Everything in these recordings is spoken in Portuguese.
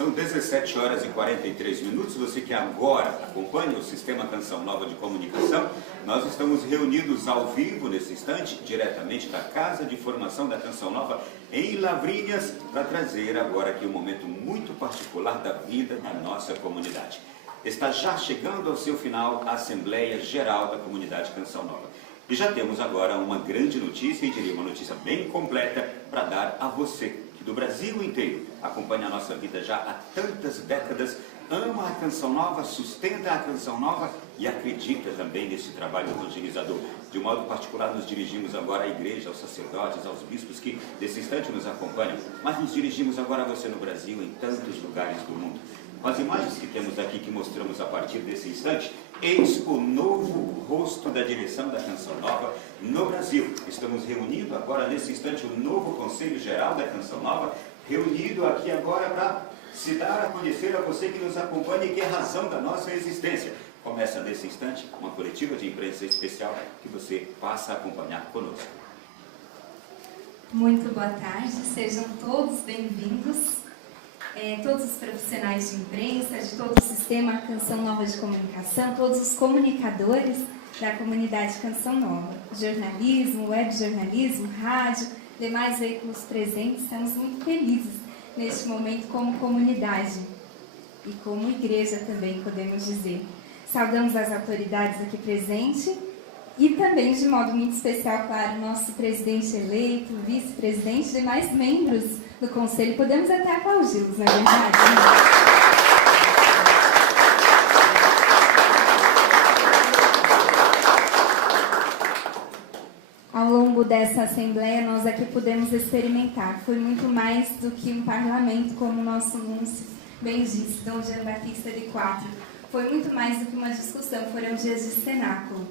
São 17 horas e 43 minutos. Você que agora acompanha o Sistema Canção Nova de Comunicação, nós estamos reunidos ao vivo nesse instante, diretamente da Casa de Formação da Canção Nova em Lavrinhas, para trazer agora aqui um momento muito particular da vida da nossa comunidade. Está já chegando ao seu final a Assembleia Geral da Comunidade Canção Nova. E já temos agora uma grande notícia, e diria uma notícia bem completa, para dar a você, que do Brasil inteiro acompanha a nossa vida já há tantas décadas, ama a Canção Nova, sustenta a Canção Nova e acredita também nesse trabalho evangelizador. De um modo particular, nos dirigimos agora à igreja, aos sacerdotes, aos bispos que nesse instante nos acompanham, mas nos dirigimos agora a você no Brasil, em tantos lugares do mundo. As imagens que temos aqui, que mostramos a partir desse instante, eis o novo rosto da direção da Canção Nova no Brasil. Estamos reunindo agora, nesse instante, o novo Conselho Geral da Canção Nova, reunido aqui agora para se dar a conhecer a você que nos acompanha e que é a razão da nossa existência. Começa nesse instante uma coletiva de imprensa especial que você passa a acompanhar conosco. Muito boa tarde, sejam todos bem-vindos. Todos os profissionais de imprensa, de todo o Sistema Canção Nova de Comunicação, todos os comunicadores da comunidade Canção Nova, jornalismo, webjornalismo, rádio, demais veículos presentes, estamos muito felizes neste momento como comunidade e como igreja também, podemos dizer. Saudamos as autoridades aqui presentes e também, de modo muito especial, claro, nosso presidente eleito, vice-presidente e demais membros do Conselho. Podemos até aplaudi-los, não é verdade? Ao longo dessa Assembleia, nós aqui pudemos experimentar. Foi muito mais do que um parlamento, como o nosso núncio bem disse, Dom Jean Batista de Quatro. Foi muito mais do que uma discussão, foram dias de cenáculo.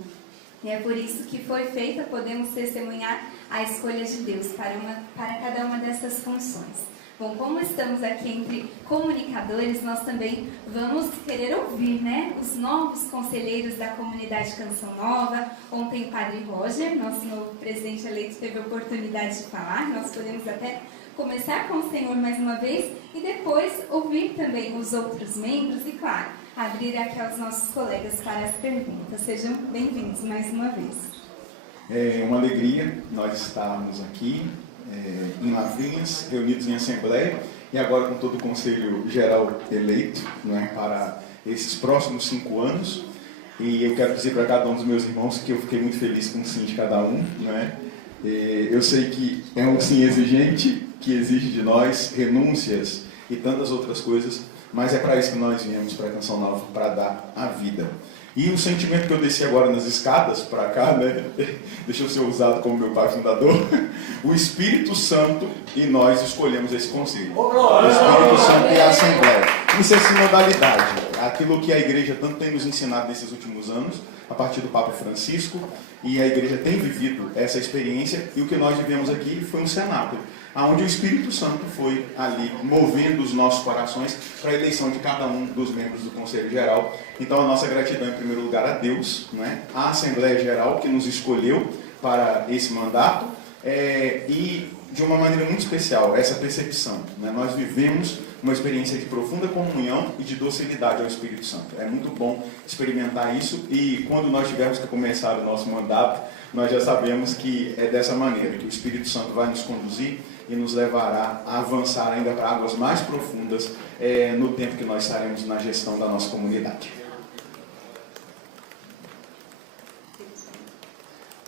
E é por isso que foi feita, podemos testemunhar a escolha de Deus para cada uma dessas funções. Bom, como estamos aqui entre comunicadores, nós também vamos querer ouvir, né, os novos conselheiros da comunidade Canção Nova. Ontem o Padre Roger, nosso novo presidente eleito, teve a oportunidade de falar. Nós podemos até começar com o Senhor mais uma vez e depois ouvir também os outros membros e, claro, abrir aqui aos nossos colegas para as perguntas. Sejam bem-vindos mais uma vez. É uma alegria nós estarmos aqui em Lavrinhas, reunidos em Assembleia, e agora com todo o Conselho Geral eleito, não é, para esses próximos 5 anos. E eu quero dizer para cada um dos meus irmãos que eu fiquei muito feliz com o sim de cada um. Não é? Eu sei que é um sim exigente, que exige de nós renúncias e tantas outras coisas, mas é para isso que nós viemos para a Canção Nova, para dar a vida. E o sentimento que eu desci agora nas escadas para cá, né? Deixa eu ser usado como meu pai fundador, o Espírito Santo e nós escolhemos esse conselho. O Espírito Santo e a Assembleia. Isso é sinodalidade, aquilo que a igreja tanto tem nos ensinado nesses últimos anos, a partir do Papa Francisco, e a igreja tem vivido essa experiência, e o que nós vivemos aqui foi um cenáculo, onde o Espírito Santo foi ali movendo os nossos corações para a eleição de cada um dos membros do Conselho Geral. Então a nossa gratidão em primeiro lugar a Deus, né? A Assembleia Geral que nos escolheu para esse mandato, e de uma maneira muito especial, essa percepção, né? Nós vivemos uma experiência de profunda comunhão e de docilidade ao Espírito Santo. É muito bom experimentar isso, e quando nós tivermos que começar o nosso mandato, nós já sabemos que é dessa maneira, que o Espírito Santo vai nos conduzir e nos levará a avançar ainda para águas mais profundas no tempo que nós estaremos na gestão da nossa comunidade.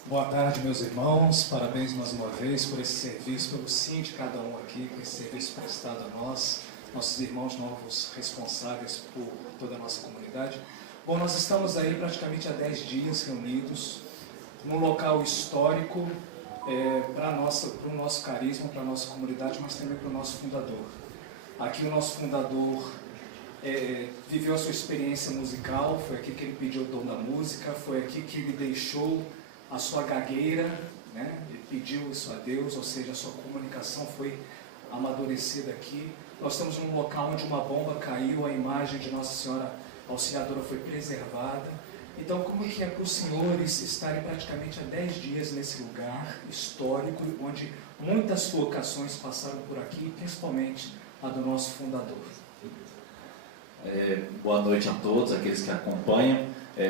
Boa tarde, meus irmãos. Parabéns mais uma vez por esse serviço, pelo sim de cada um aqui, por esse serviço prestado a nós, nossos irmãos novos responsáveis por toda a nossa comunidade. Bom, nós estamos aí praticamente há 10 dias reunidos num local histórico para o nosso carisma, para a nossa comunidade, mas também para o nosso fundador. Aqui o nosso fundador viveu a sua experiência musical, foi aqui que ele pediu o dom da música, foi aqui que ele deixou a sua gagueira, né? Ele pediu isso a Deus, ou seja, a sua comunicação foi amadurecida aqui. Nós estamos num local onde uma bomba caiu, a imagem de Nossa Senhora Auxiliadora foi preservada. Então, como que é para os senhores estarem praticamente há 10 dias nesse lugar histórico, onde muitas vocações passaram por aqui, principalmente a do nosso fundador? Boa noite a todos, aqueles que acompanham.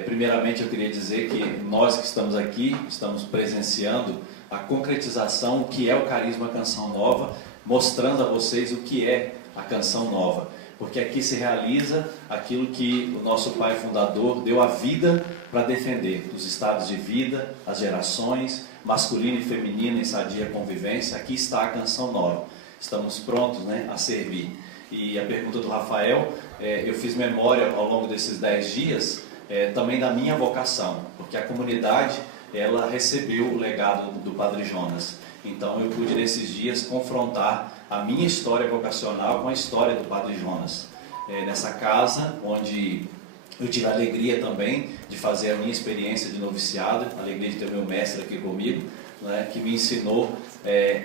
Primeiramente, eu queria dizer que nós que estamos aqui, estamos presenciando a concretização, o que é o Carisma Canção Nova, mostrando a vocês o que é a Canção Nova. Porque aqui se realiza aquilo que o nosso pai fundador deu a vida para defender, os estados de vida, as gerações, masculina e feminina em sadia convivência. Aqui está a Canção Nova. Estamos prontos, né, a servir. E a pergunta do Rafael, eu fiz memória ao longo desses 10 dias também da minha vocação, porque a comunidade ela recebeu o legado do Padre Jonas. Então eu pude nesses dias confrontar a minha história vocacional com a história do Padre Jonas. Nessa casa onde eu tive a alegria também de fazer a minha experiência de noviciado, a alegria de ter o meu mestre aqui comigo, né, que me ensinou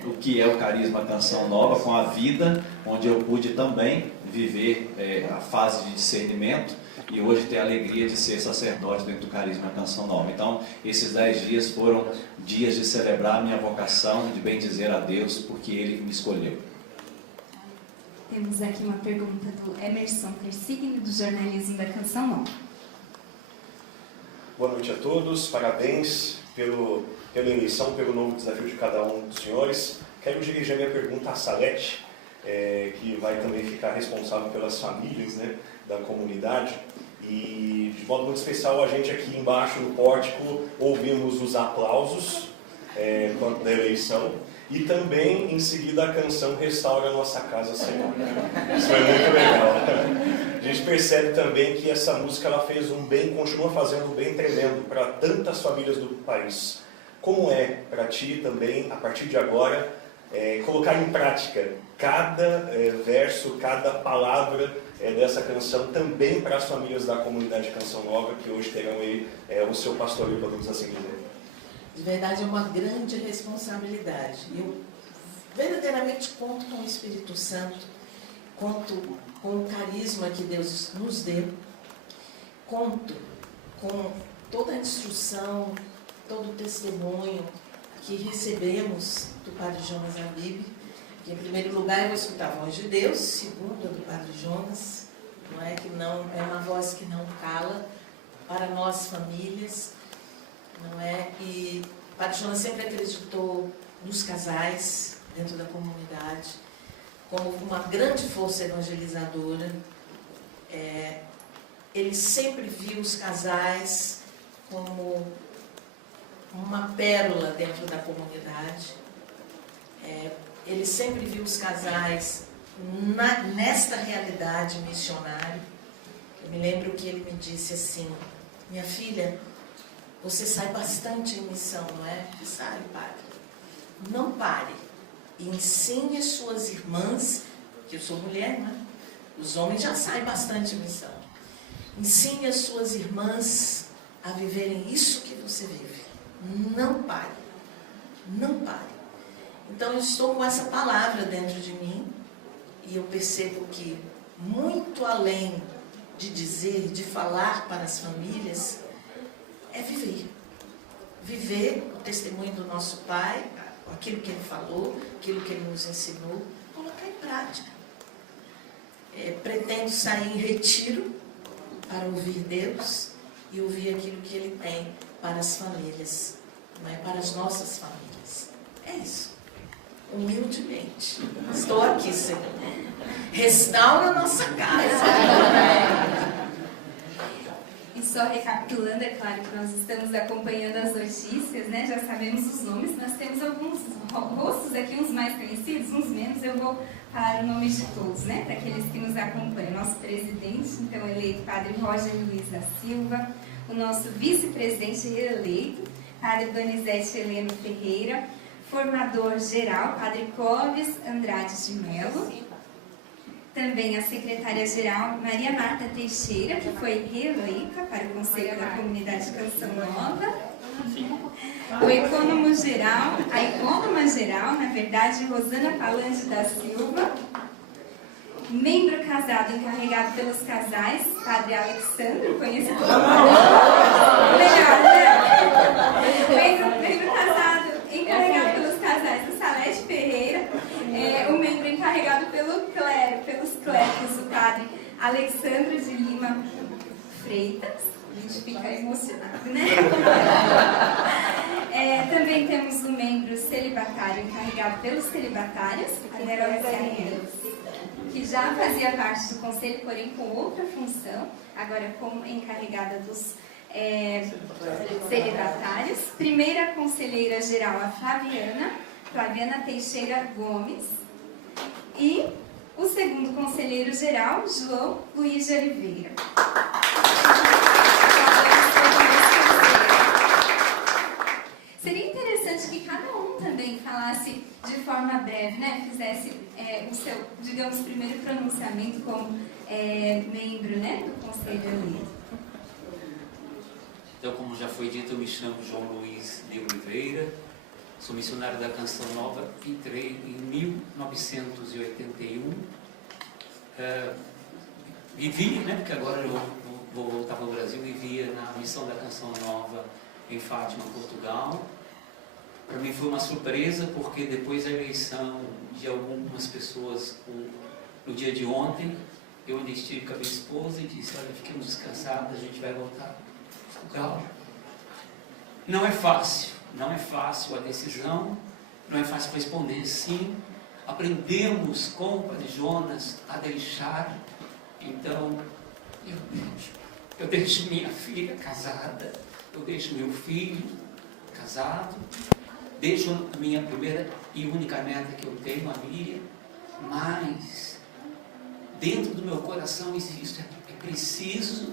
o que é o Carisma Canção Nova com a vida, onde eu pude também viver a fase de discernimento e hoje ter a alegria de ser sacerdote dentro do Carisma Canção Nova. Então, esses 10 dias foram dias de celebrar a minha vocação, de bendizer a Deus, porque Ele me escolheu. Temos aqui uma pergunta do Emerson Tersigni, do jornalismo da Canção Nova. Boa noite a todos, parabéns pela eleição, pelo novo desafio de cada um dos senhores. Quero dirigir a minha pergunta a Salete, que vai também ficar responsável pelas famílias, né, da comunidade. E de modo muito especial, a gente aqui embaixo no pórtico ouvimos os aplausos da eleição e também em seguida a canção Restaura a Nossa Casa, Senhor. Isso foi muito legal. A gente percebe também que essa música ela fez um bem, continua fazendo um bem tremendo para tantas famílias do país. Como é para ti também, a partir de agora, colocar em prática cada verso, cada palavra dessa canção também para as famílias da comunidade Canção Nova, que hoje terão aí o seu pastoreio, podemos assim dizer? De verdade, é uma grande responsabilidade. Eu verdadeiramente conto com o Espírito Santo, conto com o carisma que Deus nos deu, conto com toda a instrução, todo o testemunho que recebemos do Padre Jonas Habib, que em primeiro lugar eu vou escutar a voz de Deus, segundo a do Padre Jonas, não é uma voz que não cala para nós famílias, não é? E o Padre Jonas sempre acreditou nos casais dentro da comunidade como uma grande força evangelizadora. Ele sempre viu os casais como uma pérola dentro da comunidade. Ele sempre viu os casais nesta realidade missionária. Eu me lembro que ele me disse assim: minha filha, você sai bastante em missão, não é? Sai, padre. Não pare. Ensine as suas irmãs, que eu sou mulher, não é? Os homens já saem bastante em missão. Ensine as suas irmãs a viverem isso que você vive. Não pare. Não pare. Então eu estou com essa palavra dentro de mim e eu percebo que muito além de dizer, de falar para as famílias, é viver. Viver o testemunho do nosso Pai, aquilo que Ele falou, aquilo que Ele nos ensinou, colocar em prática. Pretendo sair em retiro para ouvir Deus e ouvir aquilo que Ele tem para as famílias, não é? Para as nossas famílias. É isso. Humildemente. Estou aqui, Senhor. Restaura a nossa casa. E só recapitulando, é claro que nós estamos acompanhando as notícias, né? Já sabemos os nomes, nós temos alguns rostos aqui, uns mais conhecidos, uns menos. Eu vou falar o nome de todos, né? Para aqueles que nos acompanham. Nosso presidente, então, eleito, Padre Roger Luiz da Silva. O nosso vice-presidente reeleito, Padre Donizete Heleno Ferreira. Formador geral, Padre Clóvis Andrade de Mello. Também a secretária-geral, Maria Marta Teixeira, que foi reeleita para o Conselho da Comunidade Canção Nova. O econômo-geral, a econôma-geral, na verdade, Rosana Palange da Silva. Membro casado encarregado pelos casais, Padre Alexandre, conhecido como legal, né? Membro casado encarregado pelos casais do Salete Ferreira. O membro encarregado pelo clero, pelos clérigos, o Padre Alexandre de Lima Freitas, a gente fica emocionado, né? Também temos um membro celibatário encarregado pelos celibatários, a Nerocia, que já fazia parte do conselho, porém com outra função, agora como encarregada dos celibatários. Primeira conselheira geral, a Flaviana Teixeira Gomes. E o segundo conselheiro geral, João Luiz de Oliveira. Seria interessante que cada um também falasse de forma breve, né? Fizesse o seu, digamos, primeiro pronunciamento como membro, né, do Conselho Eleito. Então, como já foi dito, eu me chamo João Luiz de Oliveira, sou missionário da Canção Nova, entrei em 1981, vivi, né, porque agora eu vou voltar para o Brasil, vivia na missão da Canção Nova em Fátima, Portugal. Para mim foi uma surpresa, porque depois da eleição de algumas pessoas no dia de ontem, eu ainda estive com a minha esposa e disse: olha, fiquemos descansados, a gente vai voltar para Portugal. Não é fácil a decisão, não é fácil responder sim. Aprendemos com o Padre Jonas a deixar. Então, eu deixo minha filha casada, eu deixo meu filho casado, deixo a minha primeira e única neta que eu tenho, a Miriam, mas dentro do meu coração existe, é preciso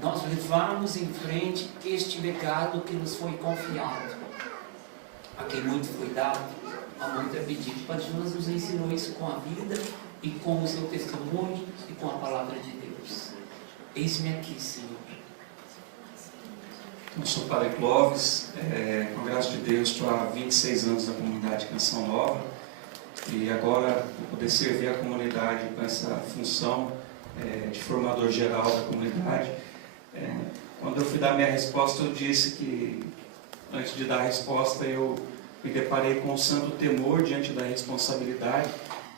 nós levarmos em frente este legado que nos foi confiado. A quem muito foi dado, a muito é pedido. O Padre Jonas nos ensinou isso com a vida e com o seu testemunho e com a palavra de Deus. Eis-me aqui, Senhor. Eu sou o Padre Clóvis, com a graça de Deus, estou há 26 anos na comunidade Canção Nova e agora vou poder servir a comunidade com essa função de formador geral da comunidade. Quando eu fui dar minha resposta, eu disse que, antes de dar a resposta, eu me deparei com um santo temor diante da responsabilidade,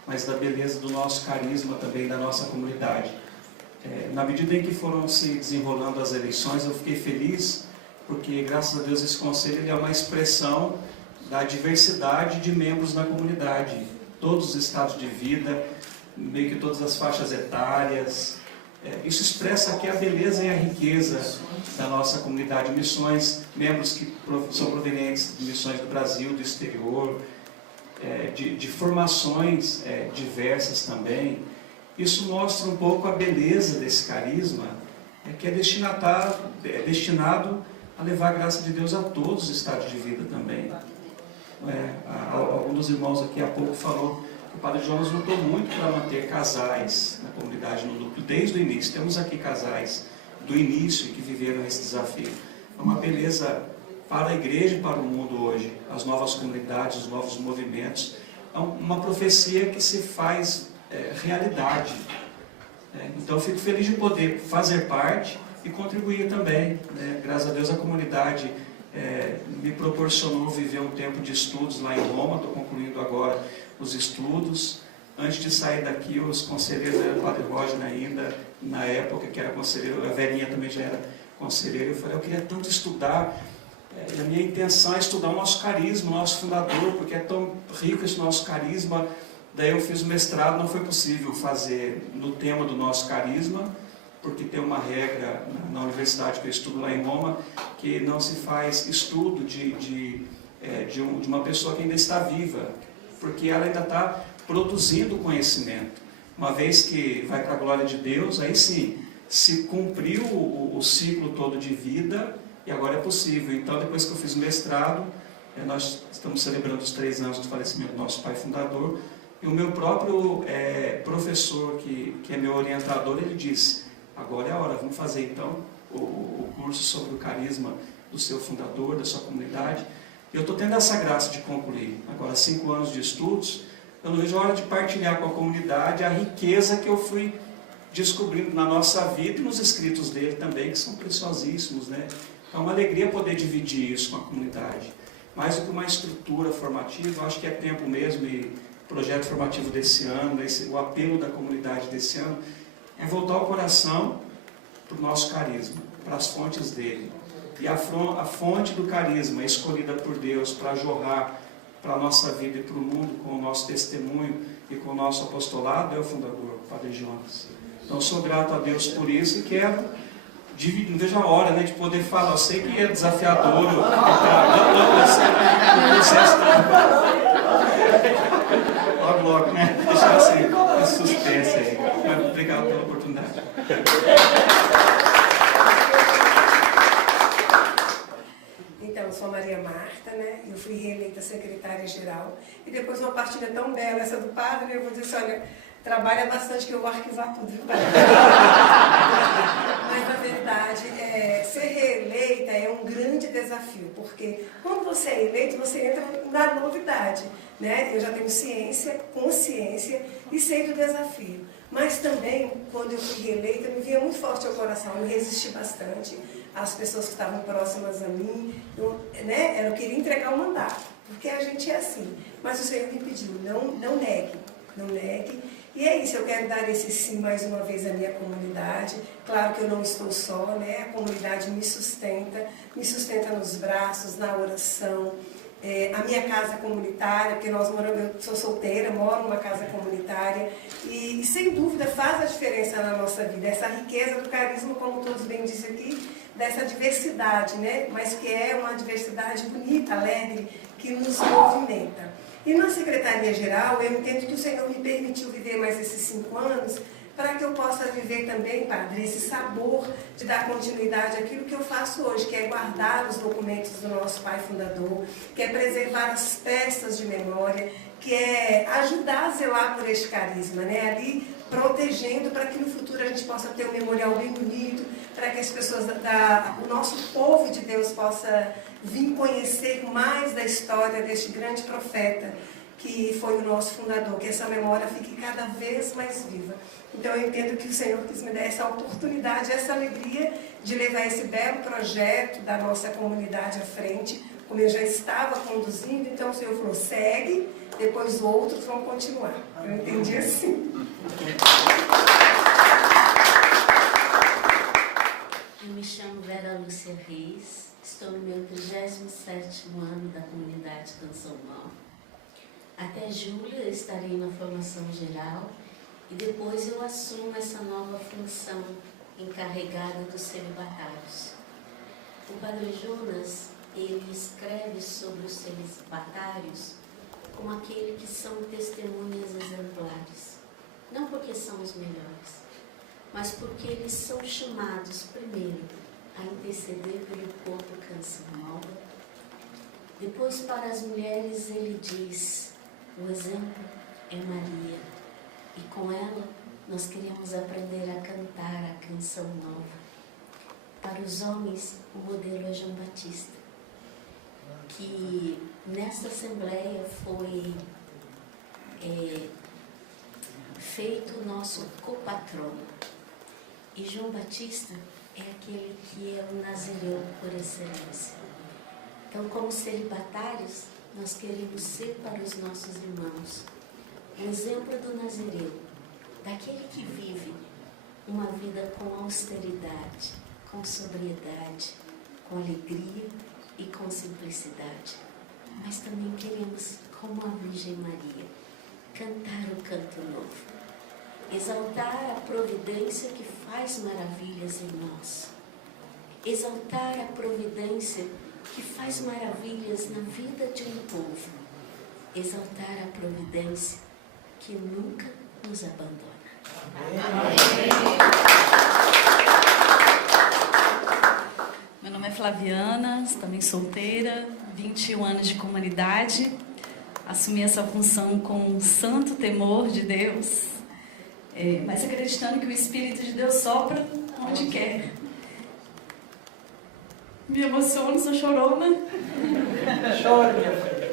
mas da beleza do nosso carisma também, da nossa comunidade. Na medida em que foram se desenrolando as eleições, eu fiquei feliz, porque, graças a Deus, esse conselho ele é uma expressão da diversidade de membros na comunidade, todos os estados de vida, meio que todas as faixas etárias. Isso expressa aqui a beleza e a riqueza da nossa comunidade. Missões, membros que são provenientes de missões do Brasil, do exterior, de formações diversas também. Isso mostra um pouco a beleza desse carisma, que é destinado a levar a graça de Deus a todos os estados de vida também. Algum dos irmãos aqui há pouco falou que o Padre Jonas lutou muito para manter casais na comunidade, no núcleo, desde o início. Temos aqui casais do início que viveram esse desafio. É uma beleza para a igreja e para o mundo hoje, as novas comunidades, os novos movimentos. É uma profecia que se faz realidade. Então eu fico feliz de poder fazer parte e contribuir também. Graças a Deus a comunidade me proporcionou viver um tempo de estudos lá em Roma. Estou concluindo agora os estudos. Antes de sair daqui, os conselheiros eram o Padre Roger ainda, na época que era conselheiro, a Verinha também já era conselheira. Eu falei, eu queria tanto estudar, e a minha intenção é estudar o nosso carisma, o nosso fundador, porque é tão rico esse nosso carisma. Daí eu fiz o mestrado, não foi possível fazer no tema do nosso carisma, porque tem uma regra na universidade que eu estudo lá em Roma, que não se faz estudo de uma pessoa que ainda está viva, porque ela ainda está produzindo conhecimento. Uma vez que vai para a glória de Deus, aí sim, se cumpriu o ciclo todo de vida e agora é possível. Então, depois que eu fiz o mestrado, nós estamos celebrando os 3 anos do falecimento do nosso pai fundador, e o meu próprio professor, que é meu orientador, ele disse, agora é a hora, vamos fazer então o curso sobre o carisma do seu fundador, da sua comunidade. E eu estou tendo essa graça de concluir. Agora, 5 anos de estudos, eu não vejo a hora de partilhar com a comunidade a riqueza que eu fui descobrindo na nossa vida e nos escritos dele também, que são preciosíssimos, né? Então, é uma alegria poder dividir isso com a comunidade. Mais do que uma estrutura formativa, eu acho que é tempo mesmo, e o projeto formativo desse ano, o apelo da comunidade desse ano, é voltar o coração para o nosso carisma, para as fontes dele. E a fonte do carisma escolhida por Deus para jorrar para a nossa vida e para o mundo com o nosso testemunho e com o nosso apostolado é o fundador, o Padre Jonas. Então, sou grato a Deus por isso e quero, não vejo a hora, né, de poder falar. Eu sei que é desafiador o processo logo, né? Deixar assim, suspense aí. Mas obrigado pela oportunidade. Então, eu sou Maria Marta, né? Eu fui reeleita secretária-geral. E depois uma partilha tão bela, essa do padre, eu vou dizer assim, olha, trabalha bastante que eu vou arquivar tudo. Mas, na verdade, ser reeleita é um grande desafio, porque quando você é eleito, você entra na novidade, né? Eu já tenho ciência, consciência e sei do desafio. Mas também, quando eu fui reeleita, me vinha muito forte ao coração, eu resisti bastante às pessoas que estavam próximas a mim, eu queria entregar o mandato, porque a gente é assim. Mas o Senhor me pediu, não negue. E é isso, eu quero dar esse sim mais uma vez à minha comunidade. Claro que eu não estou só, né? A comunidade me sustenta nos braços, na oração. A minha casa comunitária, porque eu sou solteira, moro numa casa comunitária, e sem dúvida faz a diferença na nossa vida, essa riqueza do carisma, como todos bem dizem aqui, dessa diversidade, né? Mas que é uma diversidade bonita, alegre, que nos movimenta. E na Secretaria-Geral, eu entendo que o Senhor me permitiu viver mais esses 5 anos, para que eu possa viver também, Padre, esse sabor de dar continuidade àquilo que eu faço hoje, que é guardar os documentos do nosso pai fundador, que é preservar as peças de memória, que é ajudar a zelar por este carisma, né? Ali protegendo para que no futuro a gente possa ter um memorial bem bonito, para que as pessoas, o nosso povo de Deus possa vir conhecer mais da história deste grande profeta, que foi o nosso fundador, que essa memória fique cada vez mais viva. Então eu entendo que o Senhor quis me dar essa oportunidade, essa alegria de levar esse belo projeto da nossa comunidade à frente, como eu já estava conduzindo. Então o Senhor falou, segue, depois outros vão continuar. Eu entendi assim. Eu me chamo Vera Lúcia Reis, estou no meu 37º ano da comunidade Canção Nova. Até julho eu estarei na formação geral e depois eu assumo essa nova função encarregada dos celibatários. O Padre Jonas, ele escreve sobre os celibatários como aqueles que são testemunhas exemplares. Não porque são os melhores, mas porque eles são chamados primeiro a interceder pelo corpo Canção Nova. Depois, para as mulheres, ele diz, o exemplo é Maria, e com ela nós queremos aprender a cantar a canção nova. Para os homens, o modelo é João Batista, que nesta assembleia foi feito o nosso copatrono. E João Batista é aquele que é o nazireu por excelência. Então, como celibatários, nós queremos ser para os nossos irmãos o exemplo do nazireu, daquele que vive uma vida com austeridade, com sobriedade, com alegria e com simplicidade. Mas também queremos, como a Virgem Maria, cantar o canto novo, exaltar a providência que faz maravilhas em nós, exaltar a providência que faz maravilhas na vida de um povo, exaltar a providência que nunca nos abandona. Meu nome é Flaviana, também solteira, 21 anos de comunidade. Assumi essa função com um santo temor de Deus, mas acreditando que o Espírito de Deus sopra onde quer. Me emociono, sou chorona. Chora, minha filha.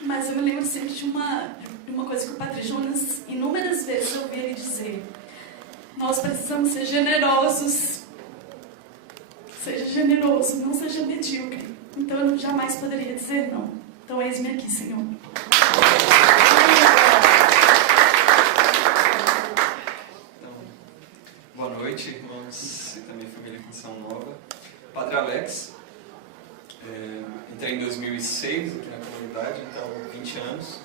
Mas eu me lembro sempre de uma coisa que o Padre Jonas, inúmeras vezes eu ouvi ele dizer: nós precisamos ser generosos. Seja generoso, não seja medíocre. Então eu jamais poderia dizer não. Então eis-me aqui, Senhor. noite, irmãos e também família Canção Nova. Padre Alex, entrei em 2006 aqui na comunidade, então 20 anos.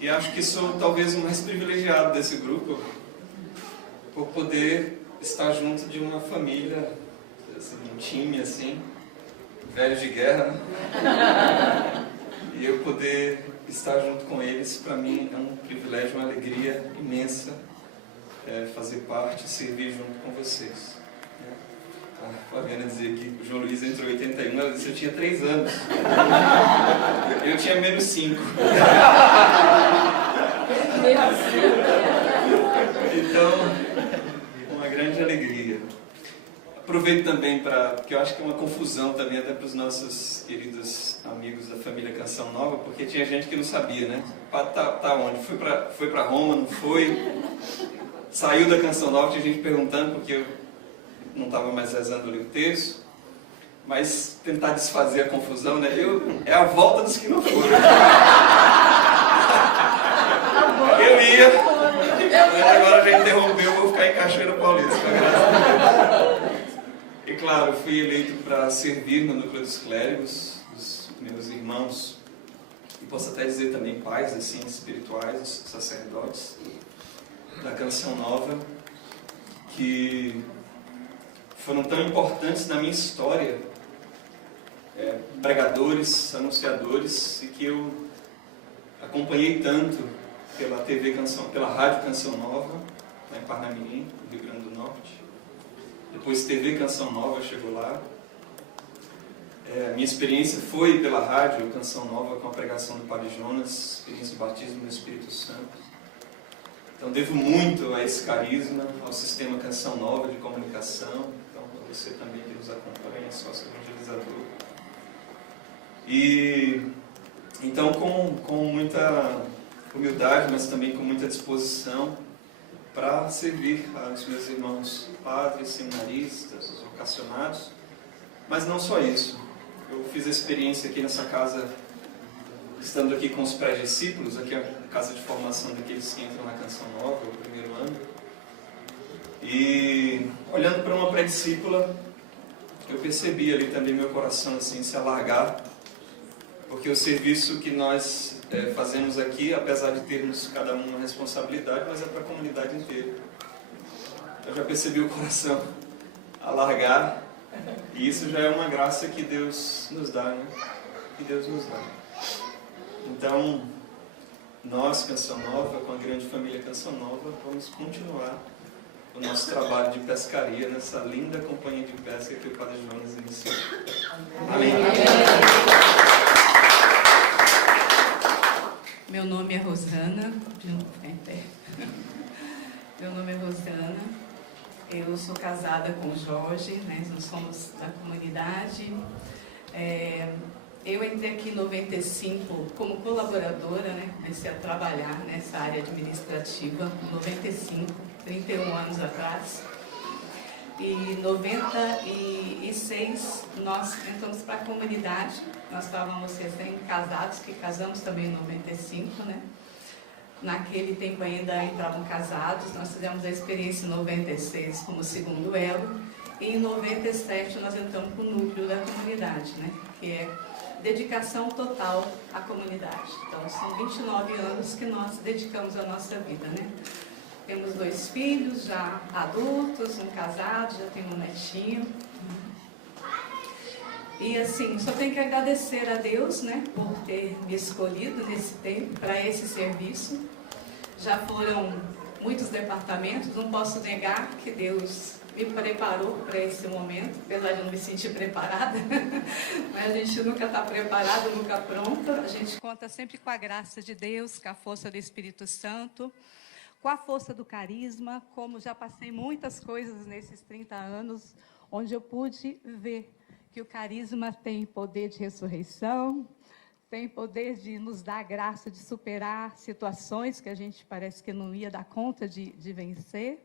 E acho que sou talvez o mais privilegiado desse grupo por poder estar junto de uma família, assim, um time assim, velho de guerra, né? E eu poder estar junto com eles, para mim é um privilégio, uma alegria imensa fazer parte, servir junto com vocês. A Flaviana dizia que o João Luiz entrou em 81, ela disse que eu tinha 3 anos. Eu tinha menos 5. Então, uma grande alegria. Aproveito também porque eu acho que é uma confusão também até para os nossos queridos amigos da família Canção Nova, porque tinha gente que não sabia, né? Tá onde? Foi para Roma, não foi? Saiu da Canção Nova, tinha gente perguntando porque eu não estava mais rezando ali o terço, mas tentar desfazer a confusão, né? É a volta dos que não foram. Eu ia, mas agora já interrompeu, vou ficar em Cachoeira Paulista, graças a Deus. E claro, fui eleito para servir no núcleo dos clérigos, dos meus irmãos, e posso até dizer também pais assim, espirituais, os sacerdotes da Canção Nova, que foram tão importantes na minha história, pregadores, anunciadores, e que eu acompanhei tanto pela TV Canção, pela Rádio Canção Nova, lá em Parnamirim, no Rio Grande do Norte. Depois TV Canção Nova chegou lá. Minha experiência foi pela Rádio Canção Nova com a pregação do Padre Jonas, experiência de batismo no Espírito Santo. Então devo muito a esse carisma, ao sistema Canção Nova de comunicação. Então você também que nos acompanha, sócio evangelizador. E então com muita humildade, mas também com muita disposição para servir aos meus irmãos padres, seminaristas, vocacionados. Mas não só isso. Eu fiz a experiência aqui nessa casa, estando aqui com os pré-discípulos, aqui é a casa de formação daqueles que entram na Canção Nova, o primeiro ano. E olhando para uma pré-discípula, eu percebi ali também meu coração assim se alargar, porque o serviço que nós fazemos aqui, apesar de termos cada um uma responsabilidade, mas é para a comunidade inteira. Eu já percebi o coração alargar, e isso já é uma graça que Deus nos dá, né? Que Deus nos dá. Então, nós, Canção Nova, com a grande família Canção Nova, vamos continuar o nosso trabalho de pescaria nessa linda companhia de pesca que o Padre Jonas iniciou. Amém. Meu nome é Rosana. Meu nome é Rosana. Eu sou casada com o Jorge, né? Nós somos da comunidade. Eu entrei aqui em 95 como colaboradora, né? Comecei a trabalhar nessa área administrativa em 95, 31 anos atrás. E em 96 nós entramos para a comunidade. Nós estávamos recém-casados, que casamos também em 95, né? Naquele tempo ainda entravam casados. Nós fizemos a experiência em 96 como segundo elo. E em 97 nós entramos para o núcleo da comunidade, né? Que é dedicação total à comunidade. Então são 29 anos que nós dedicamos a nossa vida, né? Temos 2 filhos já adultos, um casado, já tenho um netinho. E assim, só tenho que agradecer a Deus, né, por ter me escolhido nesse tempo para esse serviço. Já foram muitos departamentos, não posso negar que Deus me preparou para esse momento, apesar de eu não me sentir preparada. Mas a gente nunca está preparado, nunca pronta. A gente conta sempre com a graça de Deus, com a força do Espírito Santo, com a força do carisma, como já passei muitas coisas nesses 30 anos, onde eu pude ver que o carisma tem poder de ressurreição, tem poder de nos dar a graça de superar situações que a gente parece que não ia dar conta de vencer,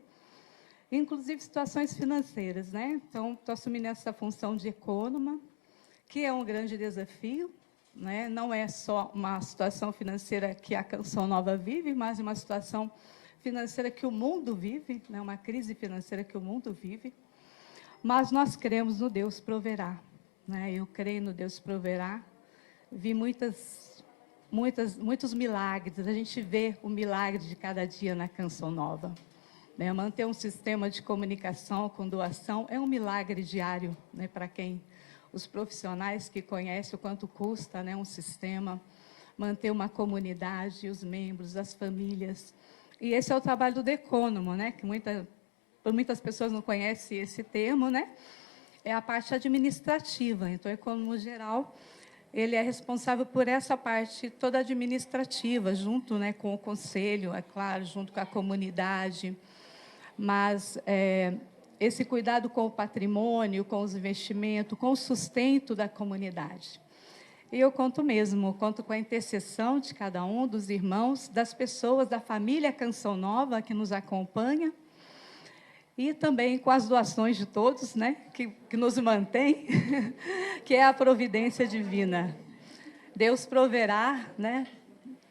inclusive situações financeiras, né? Então, estou assumindo essa função de ecônoma, que é um grande desafio, né? Não é só uma situação financeira que a Canção Nova vive, mas uma situação financeira que o mundo vive, né, uma crise financeira que o mundo vive, mas nós cremos no Deus proverá. Né? Eu creio no Deus proverá. Vi muitos milagres. A gente vê o milagre de cada dia na Canção Nova. Né? Manter um sistema de comunicação com doação é um milagre diário, né, para os profissionais que conhecem o quanto custa, né, um sistema, manter uma comunidade, os membros, as famílias. E esse é o trabalho do decônomo, né, que muitas pessoas não conhecem esse termo, né? É a parte administrativa. Então, o decônomo geral, ele é responsável por essa parte toda administrativa, junto, né, com o conselho, é claro, junto com a comunidade. Mas esse cuidado com o patrimônio, com os investimentos, com o sustento da comunidade. E eu conto com a intercessão de cada um dos irmãos, das pessoas da família Canção Nova que nos acompanha, e também com as doações de todos, né, que nos mantém, que é a providência divina. Deus proverá, né,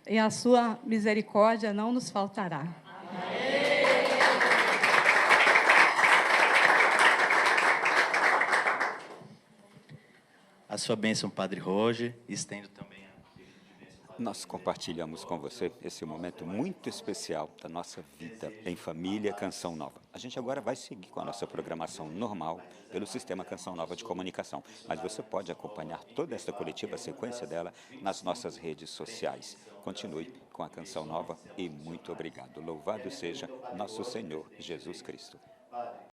e a sua misericórdia não nos faltará. Amém. A sua bênção, Padre Roger, estendo também a Nós compartilhamos com você esse momento muito especial da nossa vida em família Canção Nova. A gente agora vai seguir com a nossa programação normal pelo Sistema Canção Nova de Comunicação, mas você pode acompanhar toda esta coletiva, a sequência dela, nas nossas redes sociais. Continue com a Canção Nova e muito obrigado. Louvado seja nosso Senhor Jesus Cristo.